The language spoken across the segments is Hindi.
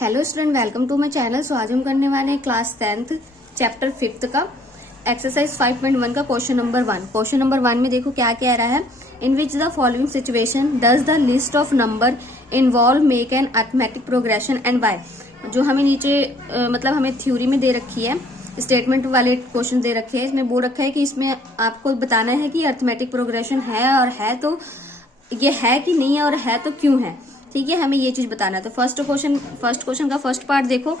Hello student, welcome to my channel. So आज हम करने वाले हैं क्लास 10th चैप्टर 5th का एक्सरसाइज 5.1 का क्वेश्चन नंबर 1। क्वेश्चन नंबर 1 में देखो क्या कह रहा है। In which the following situation does the list of number involve make an arithmetic progression and why. जो हमें नीचे मतलब हमें थ्योरी में दे रखी है, स्टेटमेंट वाले क्वेश्चन दे रखे हैं। इसमें बोल रखा है कि इसमें आपको बताना है कि अरिथमेटिक प्रोग्रेशन है और है तो ये है कि नहीं है और है तो क्यों है। ठीक है, हमें ये चीज बताना है। तो फर्स्ट क्वेश्चन का फर्स्ट पार्ट देखो।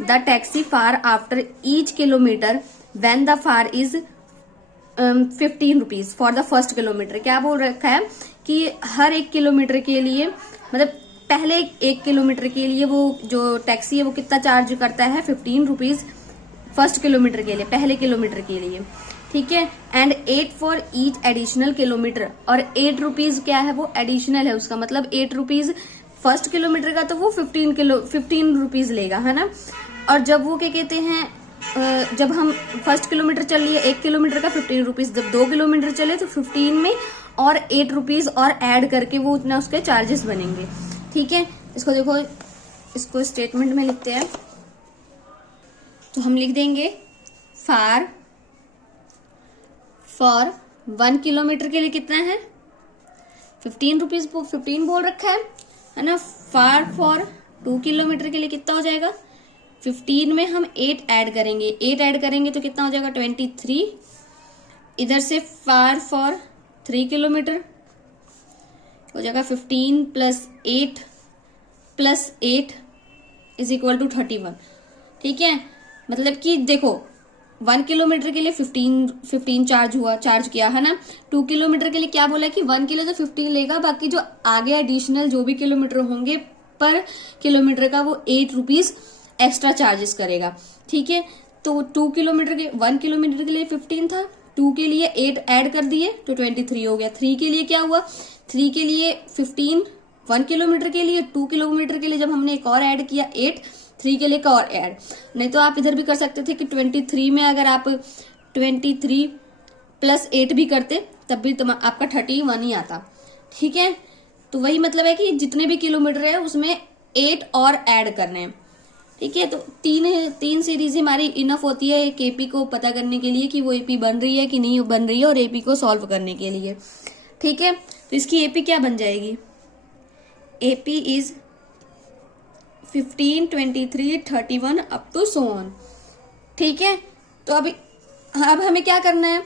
The taxi far after each kilometre when the far is 15 rupees for the first kilometre. क्या बोल रखा है कि हर एक किलोमीटर के लिए, मतलब पहले एक किलोमीटर के लिए वो जो टैक्सी है वो कितना चार्ज करता है, 15 रुपीज फर्स्ट किलोमीटर के लिए, पहले किलोमीटर के लिए। ठीक है, and 8 for each additional kilometre. और 8 रुपीज क्या है, वो एडिशनल है उसका, मतलब 8 रुपीज फर्स्ट किलोमीटर का तो वो 15 रुपीज लेगा, है ना। और जब वो क्या कहते हैं, जब हम फर्स्ट किलोमीटर चल लिए 1 किलोमीटर का 15 रुपीज, जब 2 किलोमीटर चले तो 15 में और 8 रुपीज और ऐड करके वो उतना उसके चार्जेस बनेंगे। ठीक है, इसको देखो, इसको स्टेटमेंट में लिखते हैं। तो हम लिख देंगे फॉर 1 किलोमीटर के लिए कितना है, 15 रुपीज, 15 बोल रखा है ना। फॉर 2 किलोमीटर के लिए कितना हो जाएगा, 15 में हम 8 ऐड करेंगे, 8 ऐड करेंगे तो कितना हो जाएगा 23। इधर से फॉर 3 किलोमीटर हो जाएगा 15 प्लस 8 इज इक्वल टू 31। ठीक है, मतलब कि देखो 1 किलोमीटर के लिए 15 चार्ज किया, है ना। 2 किलोमीटर के लिए क्या बोला कि 1 के लिए तो 15 लेगा, बाकी जो आगे एडिशनल जो भी किलोमीटर होंगे पर किलोमीटर का वो 8 रुपीज एक्स्ट्रा चार्जेस करेगा। ठीक है, तो 1 किलोमीटर के लिए 15 था, 2 के लिए 8 ऐड कर दिए तो 23 हो गया। 3 के लिए क्या हुआ, 3 के लिए 15 1 किलोमीटर के लिए, 2 किलोमीटर के लिए जब हमने एक और ऐड किया 8, 3 के लिए का और ऐड। नहीं तो आप इधर भी कर सकते थे कि 23 में अगर आप 23 प्लस 8 भी करते तब भी आपका 31 ही आता। ठीक है, तो वही मतलब है कि जितने भी किलोमीटर है उसमें 8 और ऐड करने हैं। ठीक है, तो तीन सीरीज हमारी इनफ होती है एक एपी को पता करने के लिए कि वो एपी बन रही है कि नहीं बन रही है, और एपी को सॉल्व करने के लिए। ठीक है, तो इसकी एपी क्या बन जाएगी, AP is 15, 23, 31 up to so on. ठीक है, तो अब हमें क्या करना है,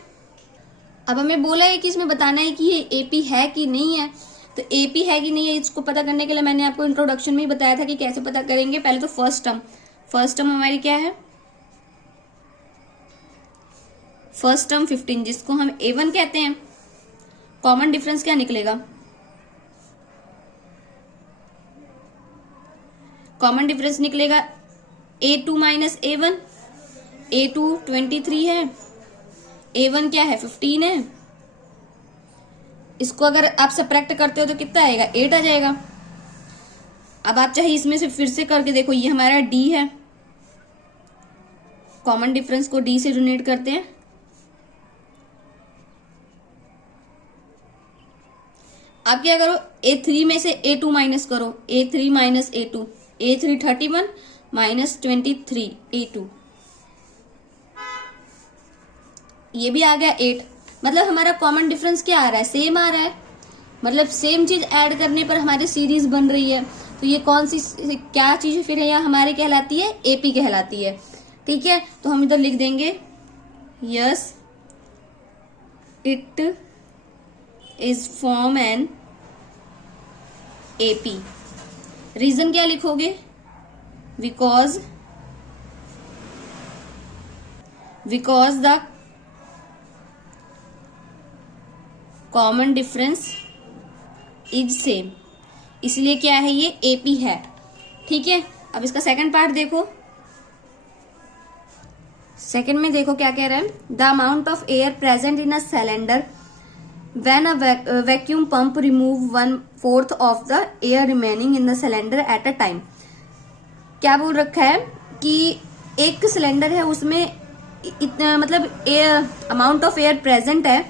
अब हमें बोला है कि इसमें बताना है कि ये एपी है कि नहीं है। तो एपी है कि नहीं है इसको पता करने के लिए मैंने आपको इंट्रोडक्शन में ही बताया था कि कैसे पता करेंगे। पहले तो फर्स्ट टर्म हमारी क्या है, फर्स्ट टर्म 15 जिसको हम A1 कहते हैं। कॉमन डिफरेंस क्या निकलेगा, कॉमन डिफरेंस निकलेगा A2 माइनस A1। A2 23 है, A1 क्या है 15 है। इसको अगर आप सबट्रैक्ट करते हो तो कितना आएगा, 8 आ जाएगा। अब आप चाहे इसमें से फिर से करके देखो, ये हमारा D है, कॉमन डिफरेंस को D से डोनेट करते हैं। आप क्या करो, A3 में से A2 माइनस करो, A3 minus A2, A3 31 minus 23 A2, ये भी आ गया 8। मतलब हमारा कॉमन डिफरेंस क्या आ रहा है, सेम आ रहा है, मतलब सेम चीज ऐड करने पर हमारी सीरीज बन रही है। तो ये कौन सी क्या चीज फिर है, हमारे कहलाती है एपी कहलाती है। ठीक है, तो हम इधर लिख देंगे yes it is form an AP. Reason क्या लिखोगे, because the common difference is same, इसलिए क्या है ये एपी है। ठीक है, अब इसका सेकंड पार्ट देखो। सेकंड में देखो क्या कह रहा है, the amount of air present in a cylinder when a vacuum pump remove 1/4 of the air remaining in the cylinder at a time। क्या बोल रखा है कि एक सिलेंडर है उसमें इतना मतलब अमाउंट ऑफ एयर प्रेजेंट है,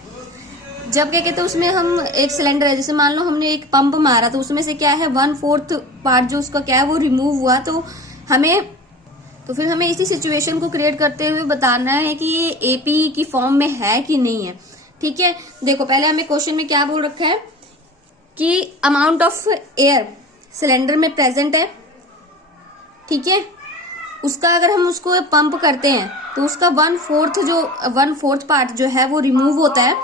जब क्या कहते हैं उसमें हम एक सिलेंडर है, जैसे मान लो हमने एक पंप मारा तो उसमें से क्या है 1/4 पार्ट जो उसका क्या है वो रिमूव हुआ, तो फिर हमें इसी सिचुएशन को क्रिएट करते हुए बताना है कि ये एपी की फॉर्म में है कि नहीं है। ठीक है, देखो पहले हमें क्वेश्चन में क्या बोल रखा है कि अमाउंट ऑफ एयर सिलेंडर में प्रेजेंट है। ठीक है, उसका अगर हम उसको पंप करते हैं तो उसका 1/4 पार्ट जो है वो रिमूव होता है।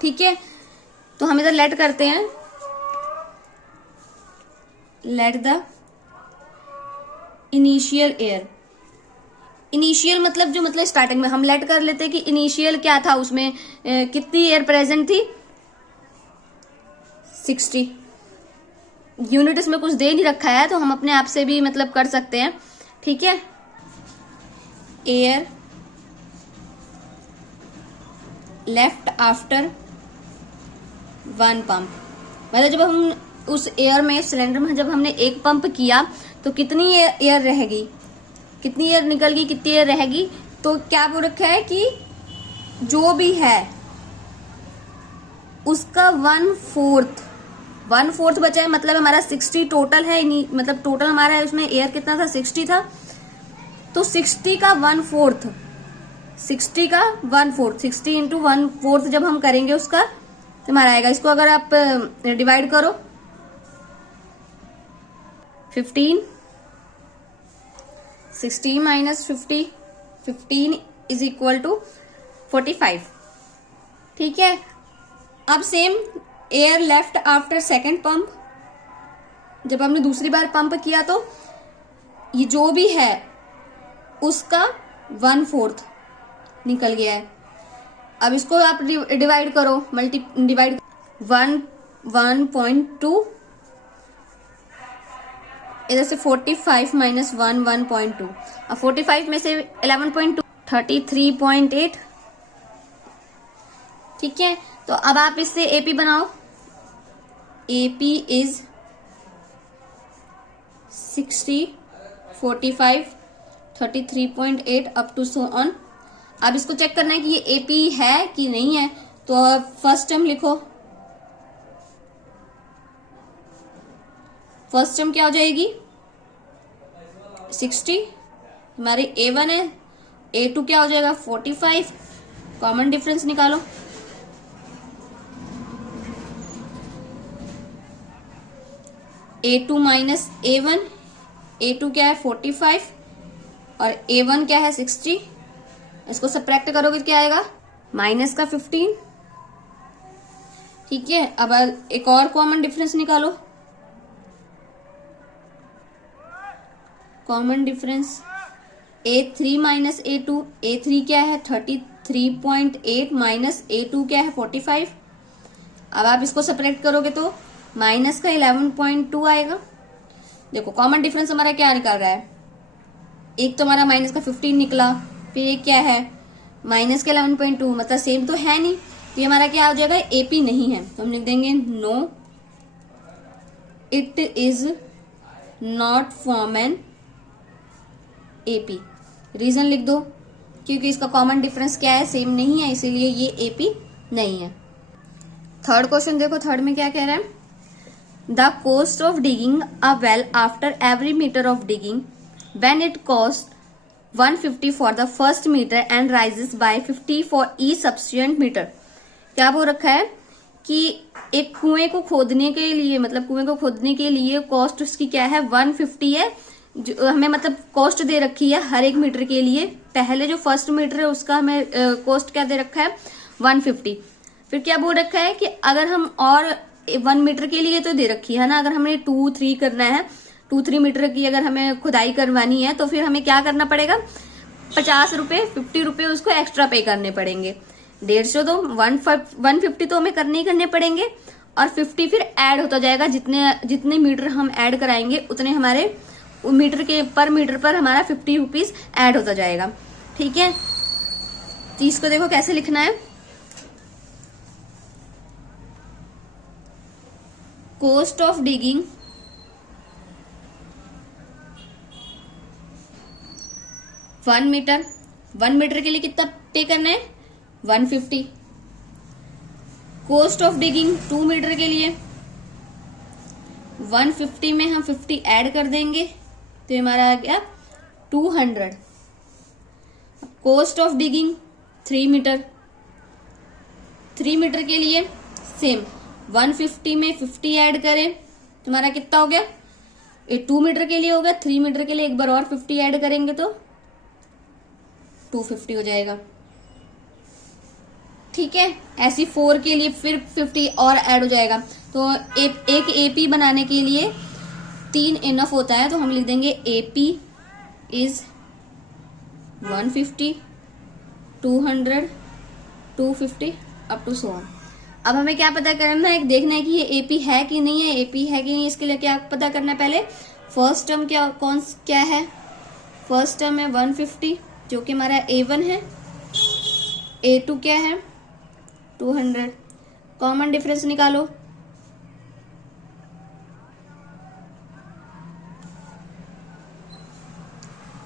ठीक है, तो हम इधर लेट करते हैं, let the initial air. Initial मतलब जो मतलब स्टार्टिंग में हम लेट कर लेते हैं कि इनिशियल क्या था, उसमें कितनी एयर प्रेजेंट थी 60। यूनिट इसमें कुछ दे नहीं रखा है तो हम अपने आप से भी मतलब कर सकते हैं। ठीक है, एयर लेफ्ट आफ्टर 1 पंप, मतलब जब हम उस एयर में सिलेंडर में जब हमने एक पंप किया तो कितनी एयर रहेगी, कितनी एयर निकल गई, कितनी एयर रहेगी। तो क्या बोल रखा है कि जो भी है उसका 1/4 बचा है, मतलब हमारा 60 टोटल है, मतलब टोटल हमारा है उसमें एयर कितना था 60 था, तो 60 का 1/4 60 इंटू 1/4 जब हम करेंगे उसका तो हमारा आएगा। इसको अगर आप डिवाइड करो 15 60 माइनस 50 15 इज इक्वल टू 45। ठीक है, अब same air left after second pump, जब हमने दूसरी बार पंप किया तो ये जो भी है उसका 1/4 निकल गया है। अब इसको आप डिवाइड करो, डिवाइड 1.2, इधर से 45 माइनस 1.2, अब 45 में से 11.2 33.8। ठीक है, तो अब आप इससे एपी बनाओ। AP is 60 45 33.8 up to so on. अब इसको चेक करना है कि ये एपी है कि नहीं है, तो फर्स्ट टर्म लिखो। फर्स्ट टर्म क्या हो जाएगी 60, हमारे A1 है, A2 क्या हो जाएगा 45, कॉमन डिफरेंस निकालो। A2 माइनस A1, A2 क्या है 45 और A1 क्या है 60, इसको सबट्रैक्ट करोगे तो क्या आएगा माइनस का 15। ठीक है, अब एक और कॉमन डिफरेंस निकालो। Common difference A3 minus A2, A3 क्या है 33.8 माइनस A2 क्या है 45। अब आप इसको सबट्रैक्ट करोगे तो माइनस का 11.2 आएगा। देखो कॉमन डिफरेंस हमारा क्या निकल रहा है, एक तो हमारा माइनस का 15 निकला, फिर एक क्या है माइनस का 11.2, मतलब सेम तो है नहीं, तो ये हमारा क्या हो जाएगा एपी नहीं है, तो हम लिख देंगे no it is not from an AP. Reason लिख दो, क्योंकि इसका कॉमन डिफरेंस क्या है सेम नहीं है, इसीलिए ये एपी नहीं है। थर्ड क्वेश्चन देखो, थर्ड में क्या कह रहा है, the cost of digging a well after every metre of digging when it cost 150 for the first metre and rises by 50 for each subsequent metre. क्या बोल रखा है कि एक कुएं को खोदने के लिए, मतलब कुएं को खोदने के लिए कॉस्ट उसकी क्या है 150 है, जो हमें मतलब कॉस्ट दे रखी है हर एक मीटर के लिए। पहले जो फर्स्ट मीटर है उसका हमें कॉस्ट क्या दे रखा है 150। फिर क्या बोल रखा है कि अगर हम और 1 मीटर के लिए तो दे रखी है ना, अगर हमें 2-3 करना है, 2-3 मीटर की अगर हमें खुदाई करवानी है तो फिर हमें क्या करना पड़ेगा 50 रुपए 50 रुपए उसको एक्स्ट्रा पे करने पड़ेंगे। 150 तो 150 तो हमें करने ही करने पड़ेंगे, और 50 फिर ऐड होता जाएगा, जितने मीटर हम ऐड कराएंगे उतने हमारे मीटर के पर मीटर पर हमारा 50 रुपीज ऐड होता जाएगा। ठीक है, तो इसको देखो कैसे लिखना है, cost of digging one metre के लिए कितना पे करना है 150, कॉस्ट ऑफ डिगिंग 2 मीटर के लिए 150 में हम 50 ऐड कर देंगे तो ये हमारा आ गया 200। Cost of digging 3 metre, 3 metre के लिए सेम 150 में 50 ऐड करें तो हमारा कितना हो गया, ये 2 मीटर के लिए होगा। 3 मीटर के लिए एक बार और 50 ऐड करेंगे तो 250 हो जाएगा। ठीक है, ऐसी 4 के लिए फिर 50 और ऐड हो जाएगा। तो एक एपी बनाने के लिए 3 इनफ होता है, तो हम लिख देंगे AP is 150, 200, 250 up to so on. अब हमें क्या पता करना है, देखना है कि ये एपी है कि नहीं है, एपी है कि नहीं। इसके लिए क्या पता करना है, पहले फर्स्ट टर्म क्या है, फर्स्ट टर्म है 150 जो कि हमारा A1 है, A2 क्या है 200। कॉमन डिफरेंस निकालो,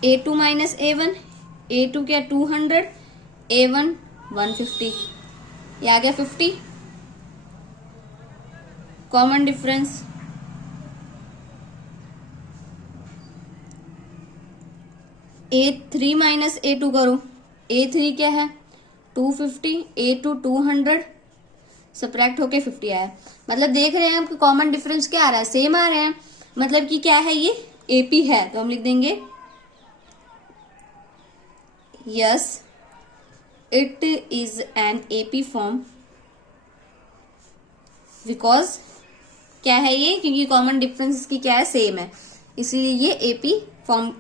A2 माइनस A1, A2 क्या 200, A1 150, ये आ गया 50। Common difference A3 minus A2 करो, A3 क्या है 250, A2 200, सब्ट्रैक्ट होके 50 आया। मतलब देख रहे हैं आपको कॉमन डिफरेंस क्या आ रहा है, सेम आ रहे हैं। मतलब कि क्या है, ये AP है, तो हम लिख देंगे yes it is an AP form, because क्या है ये, क्योंकि कॉमन डिफरेंस की क्या है, सेम है, इसीलिए ये AP फॉर्म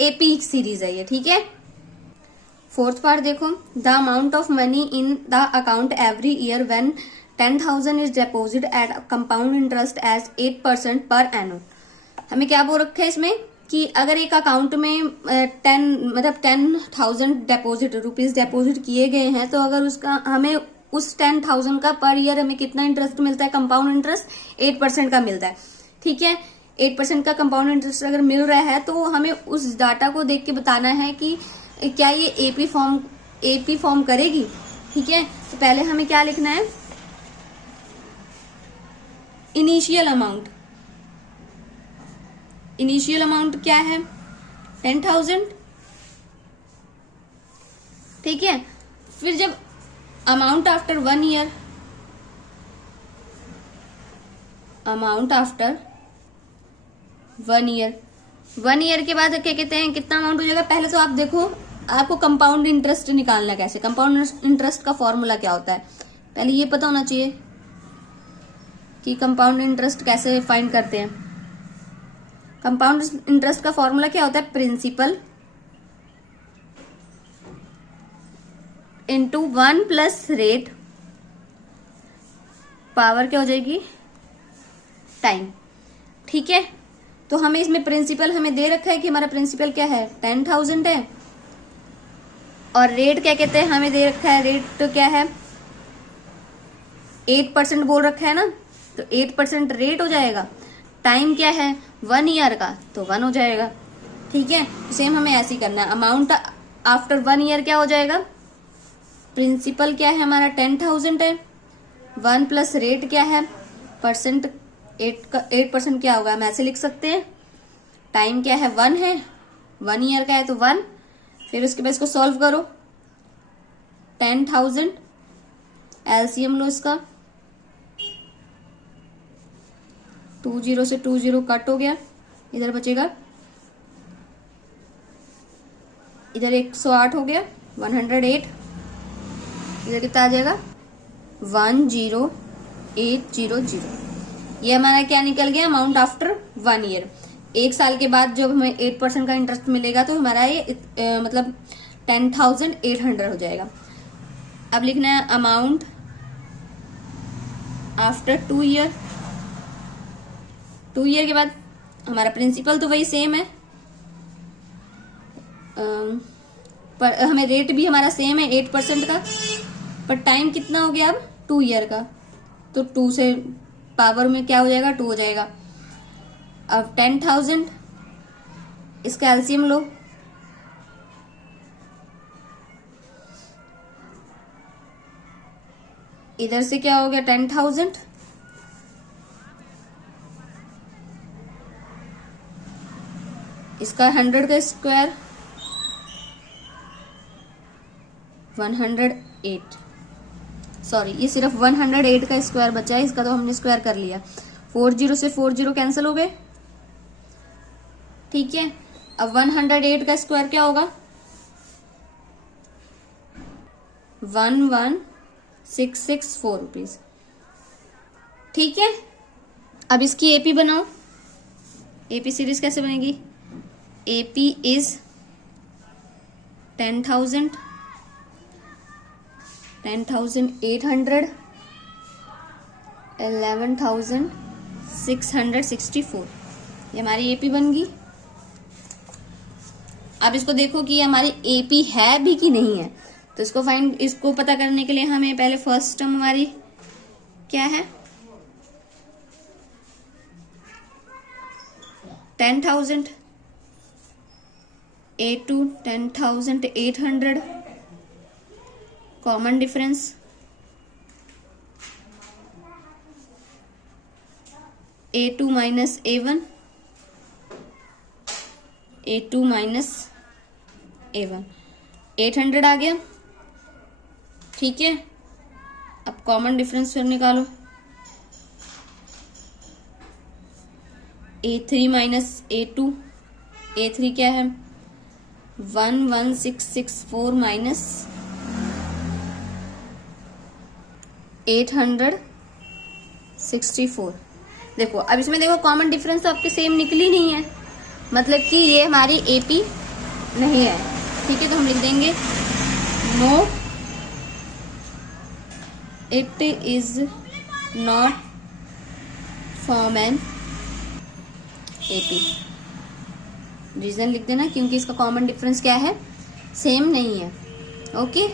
AP सीरीज है ये। ठीक है, फोर्थ पार्ट देखो, the amount of money in the account every year when 10,000 is deposit at compound interest as 8% per annum. हमें क्या बोल रखा है इसमें कि अगर एक अकाउंट में 10,000 डिपोजिट रुपीज डिपोजिट किए गए हैं, तो अगर उसका हमें उस 10,000 का पर ईयर हमें कितना इंटरेस्ट मिलता है, कंपाउंड इंटरेस्ट 8% का मिलता है। ठीक है, 8% का कंपाउंड इंटरेस्ट अगर मिल रहा है तो हमें उस डाटा को देख के बताना है कि क्या ये एपी फॉर्म करेगी। ठीक है, तो पहले हमें क्या लिखना है, इनिशियल अमाउंट। इनिशियल अमाउंट क्या है 10,000। ठीक है, फिर जब amount after 1 year, amount after 1 year, 1 year के बाद क्या कहते हैं, कितना अमाउंट हो जाएगा। पहले तो आप देखो, आपको कंपाउंड इंटरेस्ट निकालना कैसे, कंपाउंड इंटरेस्ट का फॉर्मूला क्या होता है, पहले ये पता होना चाहिए कि कंपाउंड इंटरेस्ट कैसे फाइंड करते हैं। कंपाउंड इंटरेस्ट का फॉर्मूला क्या होता है, principal into 1 plus rate power क्या हो जाएगी, टाइम। ठीक है, तो हमें इसमें प्रिंसिपल हमें दे रखा है कि हमारा प्रिंसिपल क्या है 10,000 है, और रेट क्या कहते हैं हमें दे रखा है, रेट तो क्या है 8% बोल रखा है ना, तो 8% रेट हो जाएगा। टाइम क्या है 1 ईयर का, तो 1 हो जाएगा। ठीक है, सेम हमें ऐसे ही करना है। अमाउंट आफ्टर 1 ईयर क्या हो जाएगा, प्रिंसिपल क्या है हमारा 10,000 है, 1 प्लस रेट क्या है परसेंट, 8% क्या होगा, हम ऐसे लिख सकते हैं। टाइम क्या है 1 है, 1 ईयर का है तो 1, फिर उसके बाद इसको सॉल्व करो, 10,000 एलसीएम लो इसका, 20 से 20 कट हो गया, इधर बचेगा, इधर 108 हो गया 108, इधर कितना आ जाएगा 10800। ये हमारा क्या निकल गया, अमाउंट आफ्टर 1 ईयर। 1 साल के बाद जब हमें 8% का इंटरेस्ट मिलेगा तो हमारा ये मतलब 10,800 हो जाएगा। अब लिखना है अमाउंट आफ्टर 2 ईयर। 2 ईयर के बाद हमारा प्रिंसिपल तो वही सेम है, पर हमें रेट भी हमारा सेम है 8% का, पर टाइम कितना हो गया अब 2 ईयर का, तो 2 से पावर में क्या हो जाएगा 2 हो जाएगा। अब 10,000 इसका एलसीएम लो, इधर से क्या हो गया 10,000, इसका 100 का स्क्वायर 108, सॉरी ये सिर्फ 108 का स्क्वायर बचा है, इसका तो हमने स्क्वायर कर लिया। 40 से 40 कैंसिल हो गए, ठीक है। अब 108 का स्क्वायर क्या होगा 11,664 रुपीज, ठीक है। अब इसकी एपी बनाओ। एपी सीरीज कैसे बनेगी, एपी इज 10,000, 10,800, 11,664, ये हमारी एपी बन गई। अब इसको देखो कि ये हमारी एपी है भी कि नहीं है, तो इसको पता करने के लिए हमें पहले फर्स्ट टर्म हमारी क्या है 10,000, A2 10,800, common difference A2 minus A1, A2 minus A1, 800 आ गया, ठीक है। अब कॉमन डिफरेंस फिर निकालो, A3 माइनस A2, A3 क्या है 11,664 माइनस 864। देखो अब इसमें देखो कॉमन डिफरेंस तो आपके सेम निकली नहीं है, मतलब कि ये हमारी एपी नहीं है, ठीक है। तो हम लिख देंगे no, it is not form an AP. Reason लिख देना क्योंकि इसका कॉमन डिफरेंस क्या है, सेम नहीं है, ओके।